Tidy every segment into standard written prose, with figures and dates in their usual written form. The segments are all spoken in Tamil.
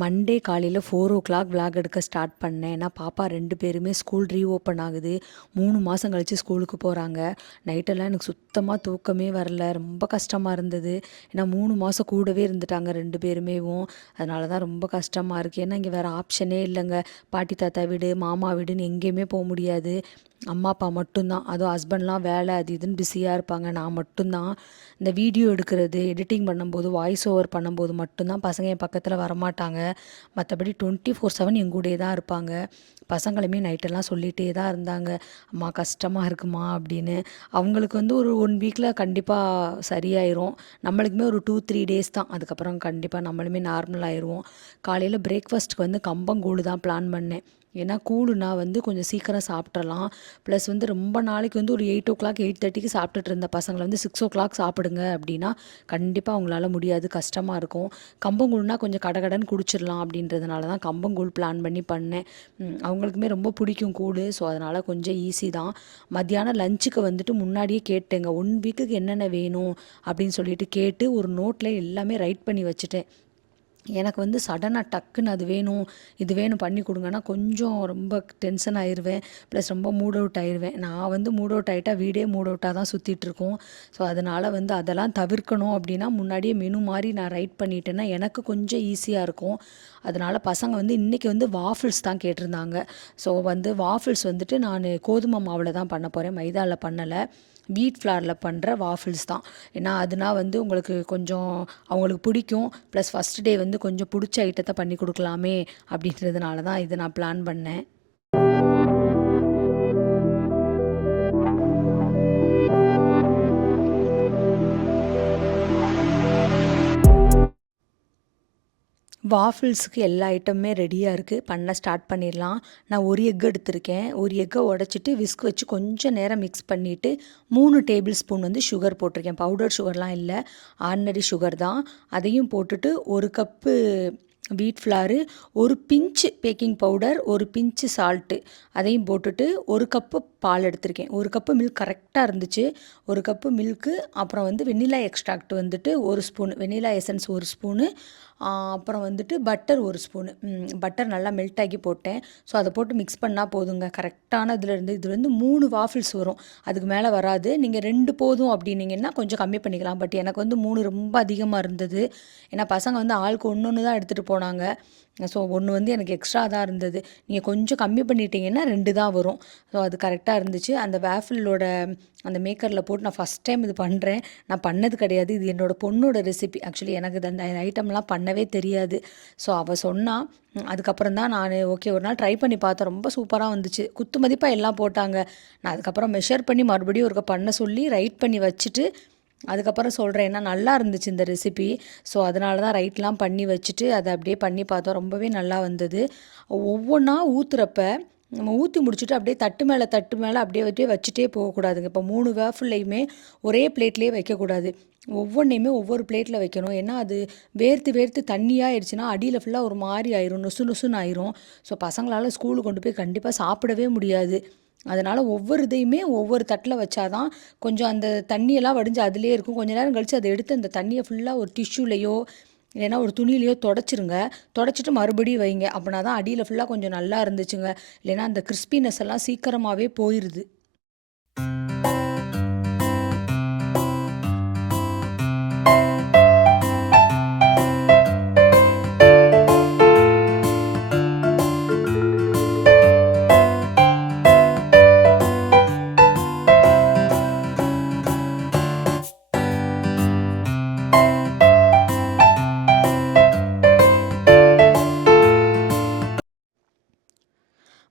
மண்டே காலையில் 4 o'clock விளாக் எடுக்க ஸ்டார்ட் பண்ணேன். ஏன்னா பாப்பா 2 பேருமே ஸ்கூல் ரீஓப்பன் ஆகுது. 3 மாதம் கழித்து ஸ்கூலுக்கு போகிறாங்க. நைட்டெல்லாம் எனக்கு சுத்தமாக தூக்கமே வரல. ரொம்ப கஷ்டமாக இருந்தது. ஏன்னா 3 மாதம் கூடவே இருந்துட்டாங்க 2 பேருமேவும். அதனால தான் ரொம்ப கஷ்டமாக இருக்குது. ஏன்னா இங்கே வேறு ஆப்ஷனே இல்லைங்க. பாட்டி தாத்தா வீடு, மாமா வீடுன்னு எங்கேயுமே போக முடியாது. அம்மா அப்பா மட்டும்தான். அதுவும் ஹஸ்பண்ட்லாம் வேலை அது இதுன்னு பிஸியாக இருப்பாங்க. நான் மட்டும்தான். இந்த வீடியோ எடுக்கிறது, எடிட்டிங் பண்ணும்போது, வாய்ஸ் ஓவர் பண்ணும்போது மட்டும்தான் பசங்க என் பக்கத்தில் வரமாட்டாங்க. மற்றபடி 24/7 என் கூடயே தான் இருப்பாங்க. பசங்களுமே நைட்டெல்லாம் சொல்லிகிட்டே தான் இருந்தாங்க, அம்மா கஷ்டமாக இருக்குமா அப்படின்னு. அவங்களுக்கு வந்து ஒரு 1 வீக்கில் கண்டிப்பாக சரியாயிரும். நம்மளுக்குமே ஒரு 2-3 டேஸ் தான். அதுக்கப்புறம் கண்டிப்பாக நம்மளுமே நார்மல் ஆயிடுவோம். காலையில் பிரேக்ஃபாஸ்ட்டுக்கு வந்து கம்பங்கூழு தான் பிளான் பண்ணேன். ஏன்னா கூழுனா வந்து கொஞ்சம் சீக்கிரம் சாப்பிட்றலாம். ப்ளஸ் வந்து ரொம்ப நாளைக்கு வந்து ஒரு 8 o'clock 8:30க்கு சாப்பிட்டுட்டு இருந்த பசங்களை வந்து 6 o'clock சாப்பிடுங்க அப்படின்னா கண்டிப்பாக அவங்களால முடியாது, கஷ்டமாக இருக்கும். கம்பங்கூழ்னா கொஞ்சம் கடகடன்னு குடிச்சிடலாம் அப்படின்றதுனால தான் கம்பங்கூழ் பிளான் பண்ணி பண்ணேன். அவங்களுக்குமே ரொம்ப பிடிக்கும் கூழ். ஸோ அதனால் கொஞ்சம் ஈஸி தான். மத்தியானம் லஞ்சுக்கு வந்துட்டு முன்னாடியே கேட்டேங்க, 1 வீக்குக்கு என்னென்ன வேணும் அப்படின்னு சொல்லிட்டு கேட்டு ஒரு நோட்டில் எல்லாமே ரைட் பண்ணி வச்சுட்டேன். எனக்கு வந்து சடனாக டக்குன்னு அது வேணும், இது வேணும் பண்ணி கொடுங்கன்னா கொஞ்சம் ரொம்ப டென்ஷன் ஆயிடுவேன். ப்ளஸ் ரொம்ப மூட் அவுட் ஆயிடுவேன். நான் வந்து மூட் அவுட் ஆகிட்டா வீடே மூட் அவுட்டாக தான் சுற்றிட்டுருக்கோம். ஸோ அதனால் வந்து அதெல்லாம் தவிர்க்கணும் அப்படின்னா முன்னாடியே மெனு மாதிரி நான் ரைட் பண்ணிட்டேன்னா எனக்கு கொஞ்சம் ஈஸியாக இருக்கும். அதனால் பசங்க வந்து இன்றைக்கி வந்து வாஃபிள்ஸ் தான் கேட்டிருந்தாங்க. ஸோ வந்து வாஃபிள்ஸ் வந்துட்டு நான் கோதுமை மாவில் தான் பண்ண போகிறேன், மைதாவில் பண்ணலை. வீட் ஃப்ளாரில் பண்ணுற வாஃபிள்ஸ் தான். ஏன்னா அதுனா வந்து உங்களுக்கு கொஞ்சம் அவங்களுக்கு பிடிக்கும். ப்ளஸ் ஃபஸ்ட் டே வந்து கொஞ்சம் பிடிச்ச ஐட்டத்தை பண்ணி கொடுக்கலாமே அப்படின்றதுனால தான் இது நான் பிளான் பண்ணேன். வாஃபிள்ஸுக்கு எல்லா ஐட்டமுமே ரெடியாக இருக்குது. பண்ண ஸ்டார்ட் பண்ணிடலாம். நான் ஒரு எக் எடுத்திருக்கேன். ஒரு எக்கை உடச்சிட்டு விஸ்க் வச்சு கொஞ்சம் நேரம் மிக்ஸ் பண்ணிவிட்டு 3 டேபிள் ஸ்பூன் வந்து சுகர் போட்டிருக்கேன். பவுடர் சுகர்லாம் இல்லை, ஆர்டினரி சுகர் தான். அதையும் போட்டுட்டு 1 கப்பு வீட் ஃப்ளாரு, ஒரு பிஞ்சு பேக்கிங் பவுடர், ஒரு பிஞ்சு சால்ட்டு அதையும் போட்டுட்டு 1 கப்பு பால் எடுத்திருக்கேன். 1 கப்பு மில்க் கரெக்டாக இருந்துச்சு. 1 கப்பு மில்க்கு, அப்புறம் வந்து வெண்ணிலா எக்ஸ்ட்ராக்ட் வந்துட்டு 1 ஸ்பூன், வெண்ணிலா எசன்ஸ் 1 ஸ்பூனு, அப்புறம் வந்துட்டு பட்டர் 1 ஸ்பூனு. பட்டர் நல்லா மெல்ட் ஆக்கி போட்டேன். ஸோ அதை போட்டு மிக்ஸ் பண்ணால் போதுங்க. கரெக்டான இது வந்து 3 வாஃபிள்ஸ் வரும், அதுக்கு மேலே வராது. நீங்கள் 2 போதும் அப்படின்னீங்கன்னா கொஞ்சம் கம்மி பண்ணிக்கலாம். பட் எனக்கு வந்து 3 ரொம்ப அதிகமாக இருந்தது. ஏன்னா பசங்க வந்து ஆளுக்கு ஒன்று ஒன்று தான் எடுத்துகிட்டு போனாங்க. ஸோ 1 வந்து எனக்கு எக்ஸ்ட்ரா தான் இருந்தது. நீங்கள் கொஞ்சம் கம்மி பண்ணிட்டீங்கன்னா 2 தான் வரும். ஸோ அது கரெக்டாக இருந்துச்சு. அந்த வேஃபிளோட அந்த மேக்கரில் போட்டு நான் ஃபஸ்ட் டைம் இது பண்ணுறேன். நான் பண்ணது கிடையாது. இது என்னோடய பொண்ணோட ரெசிபி. ஆக்சுவலி எனக்கு அந்த ஐட்டம்லாம் பண்ணவே தெரியாது. ஸோ அவள் சொன்னா. அதுக்கப்புறம் தான் நான் ஓகே ஒரு நாள் ட்ரை பண்ணி பார்த்தேன். ரொம்ப சூப்பராக வந்துச்சு. குத்து மதிப்பாக எல்லாம் போட்டாங்க. நான் அதுக்கப்புறம் மெஷர் பண்ணி மறுபடியும் ஒருக்கா பண்ண சொல்லி ரைட் பண்ணி வச்சுட்டு அதுக்கப்புறம் சொல்கிறேன். ஏன்னா நல்லா இருந்துச்சு இந்த ரெசிபி. ஸோ அதனால தான் ரைட்லாம் பண்ணி வச்சுட்டு அதை அப்படியே பண்ணி பார்த்தோம். ரொம்பவே நல்லா வந்தது. ஒவ்வொன்றா ஊற்றுறப்ப நம்ம ஊற்றி முடிச்சுட்டு அப்படியே தட்டு மேலே அப்படியே அப்படியே வச்சுட்டே போகக்கூடாதுங்க. இப்போ 3 வேஃபிள்லையுமே ஒரே பிளேட்லேயே வைக்கக்கூடாது. ஒவ்வொன்றையுமே ஒவ்வொரு பிளேட்டில் வைக்கணும். ஏன்னா அது வேர்த்து வேர்த்து தண்ணியாகிடுச்சுன்னா அடியில் ஃபுல்லாக ஒரு மாதிரி ஆயிரும், நொசு நொசுன்னு ஆயிரும். ஸோ பசங்களால் ஸ்கூலுக்கு கொண்டு போய் கண்டிப்பாக சாப்பிடவே முடியாது. அதனால் ஒவ்வொரு இதையுமே ஒவ்வொரு தட்டில் வச்சாதான் கொஞ்சம் அந்த தண்ணியெல்லாம் வடிஞ்சு அதிலே இருக்கும். கொஞ்ச நேரம் கழித்து அதை எடுத்து அந்த தண்ணியை ஃபுல்லாக ஒரு டிஷ்யூலையோ இல்லைன்னா ஒரு துணியிலையோ தொடச்சிருங்க. தொடச்சிட்டு மறுபடியும் வைங்க. அப்படின்னா தான் அடியில் ஃபுல்லாக கொஞ்சம் நல்லா இருந்துச்சுங்க. இல்லைன்னா அந்த கிறிஸ்பினஸ் எல்லாம் சீக்கிரமாகவே போயிடுது.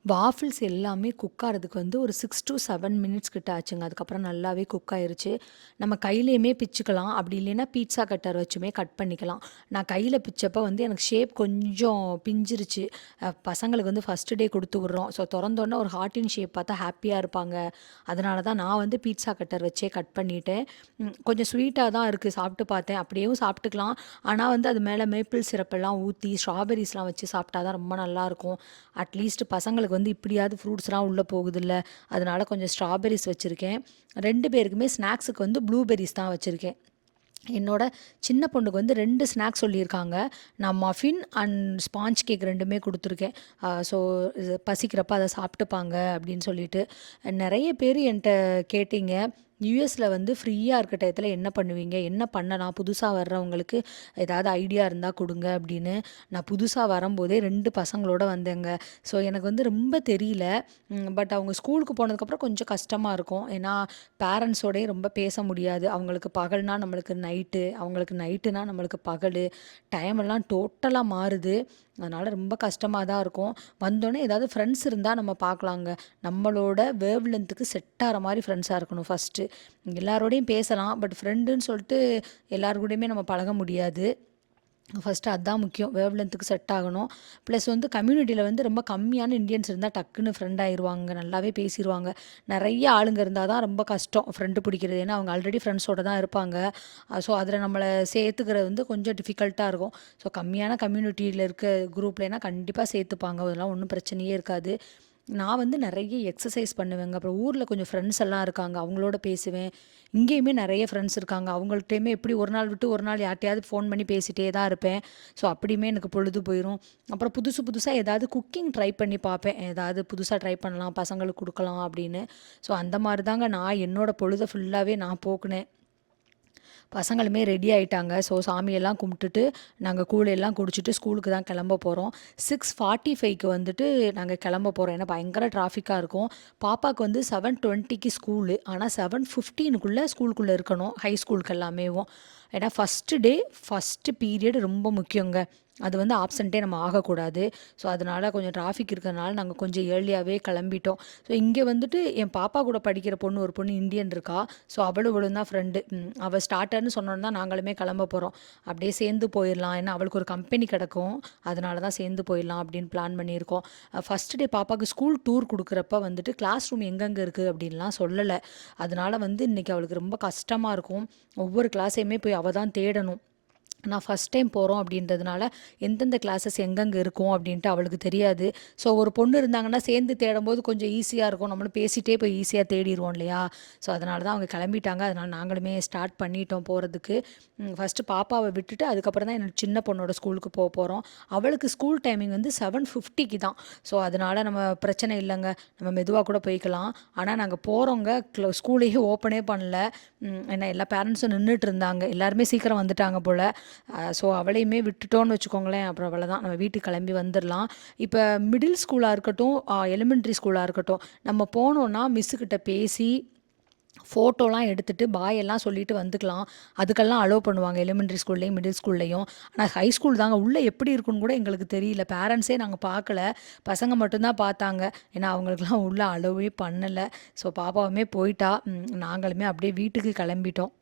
வாஃபிள்ஸ் எல்லாமே குக் ஆகிறதுக்கு வந்து ஒரு 6 to 7 மினிட்ஸ் கிட்ட ஆச்சுங்க. அதுக்கப்புறம் நல்லாவே குக் ஆயிருச்சு. நம்ம கையிலையுமே பிச்சுக்கலாம். அப்படி இல்லைன்னா பீட்சா கட்டர் வச்சுமே கட் பண்ணிக்கலாம். நான் கையில் பிச்சப்போ வந்து எனக்கு ஷேப் கொஞ்சம் பிஞ்சிருச்சு. பசங்களுக்கு வந்து ஃபஸ்ட் டே கொடுத்து விட்றோம். ஸோ திறந்தோன்னே ஒரு ஹார்ட்டின் ஷேப் பார்த்தா ஹாப்பியாக இருப்பாங்க. அதனால தான் நான் வந்து பீட்சா கட்டர் வச்சே கட் பண்ணிட்டேன். கொஞ்சம் ஸ்வீட்டாக தான் இருக்குது. சாப்பிட்டு பார்த்தேன். அப்படியேவும் சாப்பிட்டுக்கலாம். ஆனால் வந்து அது மேலே மேப்பிள் சிரப்பெல்லாம் ஊற்றி ஸ்ட்ராபெரிஸ்லாம் வச்சு சாப்பிட்டா தான் ரொம்ப நல்லாயிருக்கும். அட்லீஸ்ட் பசங்களுக்கு வந்து இப்படியாவது ஃப்ரூட்ஸ்லாம் உள்ளே போகுதில்ல. அதனால கொஞ்சம் ஸ்ட்ராபெரிஸ் வச்சுருக்கேன். 2 பேருக்குமே ஸ்நாக்ஸுக்கு வந்து ப்ளூபெர்ரிஸ் தான் வச்சுருக்கேன். என்னோட சின்ன பொண்ணுக்கு வந்து 2 ஸ்நாக்ஸ் சொல்லியிருக்காங்க. நான் மஃபின் அண்ட் ஸ்பாஞ்ச் கேக் 2மே குடுத்துருக்கேன். ஸோ இது பசிக்கிறப்ப அத சாப்ட்டுப்பாங்க அப்படின்னு சொல்லிட்டு. நெறைய பேரு என்ட்ட கேட்டீங்க. யுஎஸ்ல வந்து ஃப்ரீயா இருக்க டயத்துல என்ன பண்ணுவீங்க? என்ன பண்ணலாம்? புதுசா வர்றவங்களுக்கு ஏதாவது ஐடியா இருந்தா குடுங்க அப்படின்னு. நான் புதுசா வரம்போதே 2 பசங்களோட வந்தேங்க. ஸோ எனக்கு வந்து ரொம்ப தெரியல. பட் அவங்க ஸ்கூலுக்கு போனதுக்கப்புறம் கொஞ்சம் கஷ்டமா இருக்கும். ஏன்னா பேரண்ட்ஸோடயும் ரொம்ப பேச முடியாது. அவங்களுக்கு பகல்னா நம்மளுக்கு நைட்டு, அவங்களுக்கு நைட்டுனா நம்மளுக்கு பகலு. டைம் எல்லாம் டோட்டலா மாறுது. அதனால ரொம்ப கஷ்டமா தான் இருக்கும். வந்தோனே ஏதாவது ஃப்ரெண்ட்ஸ் இருந்தா நம்ம பார்க்கலாங்க. நம்மளோட வேவ் லென்த்துக்கு செட் ஆற மாரி ஃப்ரெண்ட்ஸா இருக்கணும் ஃபர்ஸ்ட்டு. எல்லாரோடையும் பேசலாம். பட் ஃப்ரெண்டுன்னு சொல்லிட்டு எல்லார் கூடயுமே நம்ம பழக முடியாது. ஃபர்ஸ்ட்டு அதான் முக்கியம். வேவ் லென்த்துக்கு செட் ஆகணும். ப்ளஸ் வந்து கம்யூனிட்டில வந்து ரொம்ப கம்மியான இண்டியன்ஸ் இருந்தா டக்குன்னு ஃப்ரெண்ட் ஆயிருவாங்க. நல்லாவே பேசிருவாங்க. நெறைய ஆளுங்க இருந்தா தான் ரொம்ப கஷ்டம் ஃப்ரெண்டு பிடிக்கிறது. ஏன்னா, அவங்க ஆல்ரெடி ஃப்ரெண்ட்ஸோட தான் இருப்பாங்க. ஸோ, அதில நம்மள சேர்த்துக்கிறது வந்து கொஞ்சம் டிஃபிகல்ட்டா இருக்கும். ஸோ, கம்மியான கம்யூனிட்டில இருக்க குரூப்லனா கண்டிப்பா சேர்த்துப்பாங்க. அதெல்லாம் ஒண்ணும் பிரச்சனையே இருக்காது. நான் வந்து நெறைய எக்ஸர்சைஸ் பண்ணுவேங்க. அப்புறம் ஊர்ல கொஞ்சம் ஃப்ரெண்ட்ஸ் எல்லாம் இருக்காங்க. அவங்களோட பேசுவேன். இங்கேயுமே நெறைய ஃப்ரெண்ட்ஸ் இருக்காங்க. அவங்கள்ட்டயுமே எப்படி ஒரு நாள் விட்டு ஒரு நாள் யார்ட்டயாவது ஃபோன் பண்ணி பேசிட்டே தான் இருப்பேன். ஸோ, அப்படியுமே எனக்கு பொழுது போயிரும். அப்புறம் புதுசு புதுசா ஏதாவது குக்கிங் ட்ரை பண்ணி பார்ப்பேன். ஏதாவது புதுசா ட்ரை பண்ணலாம், பசங்களுக்கு குடுக்கலாம் அப்படின்னு. ஸோ, அந்த மாரி தாங்க நான் என்னோட பொழுத ஃபுல்லாவே நான் போக்குனேன். பசங்களுமே ரெடி ஆயிட்டாங்க. ஸோ சாமியெல்லாம் கும்பிட்டுட்டு, நாங்க கூழையெல்லாம் குடிச்சிட்டு ஸ்கூலுக்கு தான் கிளம்ப போறோம். 6:45க்கு வந்துட்டு நாங்க கிளம்ப போறோம். ஏன்னா பயங்கர டிராஃபிக்கா இருக்கும். பாப்பாக்கு வந்து 7:20க்கு ஸ்கூலு. ஆனா 7:15க்குள்ள ஸ்கூலுக்குள்ள இருக்கணும். ஹை ஸ்கூலுக்கு எல்லாமேவும். ஏன்னா ஃபர்ஸ்ட்டு டே, ஃபர்ஸ்ட்டு பீரியட் ரொம்ப முக்கியங்க. அது வந்து ஆப்சென்ட்டே நம்ம ஆகக்கூடாது. ஸோ அதனால கொஞ்சம் டிராஃபிக் இருக்கிறனால நாங்க கொஞ்சம் ஏர்லியாவே கிளம்பிட்டோம். ஸோ இங்க வந்துட்டு என் பாப்பா கூட படிக்கிற பொண்ணு ஒரு பொண்ணு இந்தியன் இருக்கா. ஸோ அவளும் தான் ஃப்ரெண்டு. அவ ஸ்டார்ட்டர்ன்னு சொன்னோன தான் நாங்களுமே கிளம்ப போறோம். அப்படியே சேர்ந்து போயிரலாம். ஏன்னா அவளுக்கு ஒரு கம்பெனி கிடைக்கும். அதனால தான் சேர்ந்து போயிரலாம் அப்படின்னு பிளான் பண்ணியிருக்கோம். ஃபர்ஸ்ட் டே பாப்பாக்கு ஸ்கூல் டூர் குடுக்குறப்ப வந்துட்டு கிளாஸ் ரூம் எங்கெங்க இருக்கு அப்படின்லாம் சொல்லல. அதனால வந்து இன்னைக்கு அவளுக்கு ரொம்ப கஷ்டமா இருக்கும். ஒவ்வொரு கிளாஸையுமே போய் அவ தான் தேடணும். நான் ஃபர்ஸ்ட் டைம் போறோம் அப்படின்றதுனால, எந்தெந்த கிளாஸஸ் எங்கெங்க இருக்கும் அப்படின்ட்டு அவளுக்கு தெரியாது. ஸோ ஒரு பொண்ணு இருந்தாங்கன்னா, சேர்ந்து தேடும்போது கொஞ்சம் ஈஸியா இருக்கும். நம்மளும் பேசிட்டே போய் ஈஸியா தேடிருவோம் இல்லையா? ஸோ அதனால தான் அவங்க கிளம்பிட்டாங்க. அதனால நாங்களுமே ஸ்டார்ட் பண்ணிட்டோம் போறதுக்கு. ஃபர்ஸ்ட்டு பாப்பாவ விட்டுட்டு, அதுக்கப்புறம் தான் என்னோட சின்ன பொண்ணோட ஸ்கூலுக்கு போறோம். அவளுக்கு ஸ்கூல் டைமிங் வந்து 7:50க்கு தான். ஸோ அதனால நம்ம பிரச்சனை இல்லங்க. நம்ம மெதுவா கூட போய்க்கலாம். ஆனா நாங்க போறோங்க, ஸ்கூலையே ஓப்பனே பண்ணல. ஏன்னா எல்லா பேரண்ட்ஸும் நின்னுட்டு இருந்தாங்க. எல்லாருமே சீக்கிரம் வந்துட்டாங்க போல. ஸோ அவளையுமே விட்டுட்டோன்னு வச்சுக்கோங்களேன், அப்புறம் அவ்வளதான். நம்ம வீட்டுக்கு கிளம்பி வந்துரலாம். இப்ப மிடில் ஸ்கூலா இருக்கட்டும், எலிமெண்டரி ஸ்கூலா இருக்கட்டும், நம்ம போனோம்னா மிஸ்ஸுகிட்ட பேசி ஃபோட்டோலாம் எடுத்துட்டு, பாய் எல்லாம் சொல்லிட்டு வந்துக்கலாம். அதுக்கெல்லாம் அலோவ் பண்ணுவாங்க. எலிமெண்டரி ஸ்கூல்லயும், மிடில் ஸ்கூல்லயும். ஆனா ஹை ஸ்கூல் தாங்க. உள்ள எப்படி இருக்குன்னு கூட எங்களுக்கு தெரியல. பேரண்ட்ஸே நாங்க பார்க்கல. பசங்க மட்டும் தான் பார்த்தாங்க. ஏன்னா அவங்களுக்கெல்லாம் உள்ள அலோவே பண்ணல. ஸோ பாப்பாவுமே போயிட்டா. நாங்களுமே அப்படியே வீட்டுக்கு கிளம்பிட்டோம்.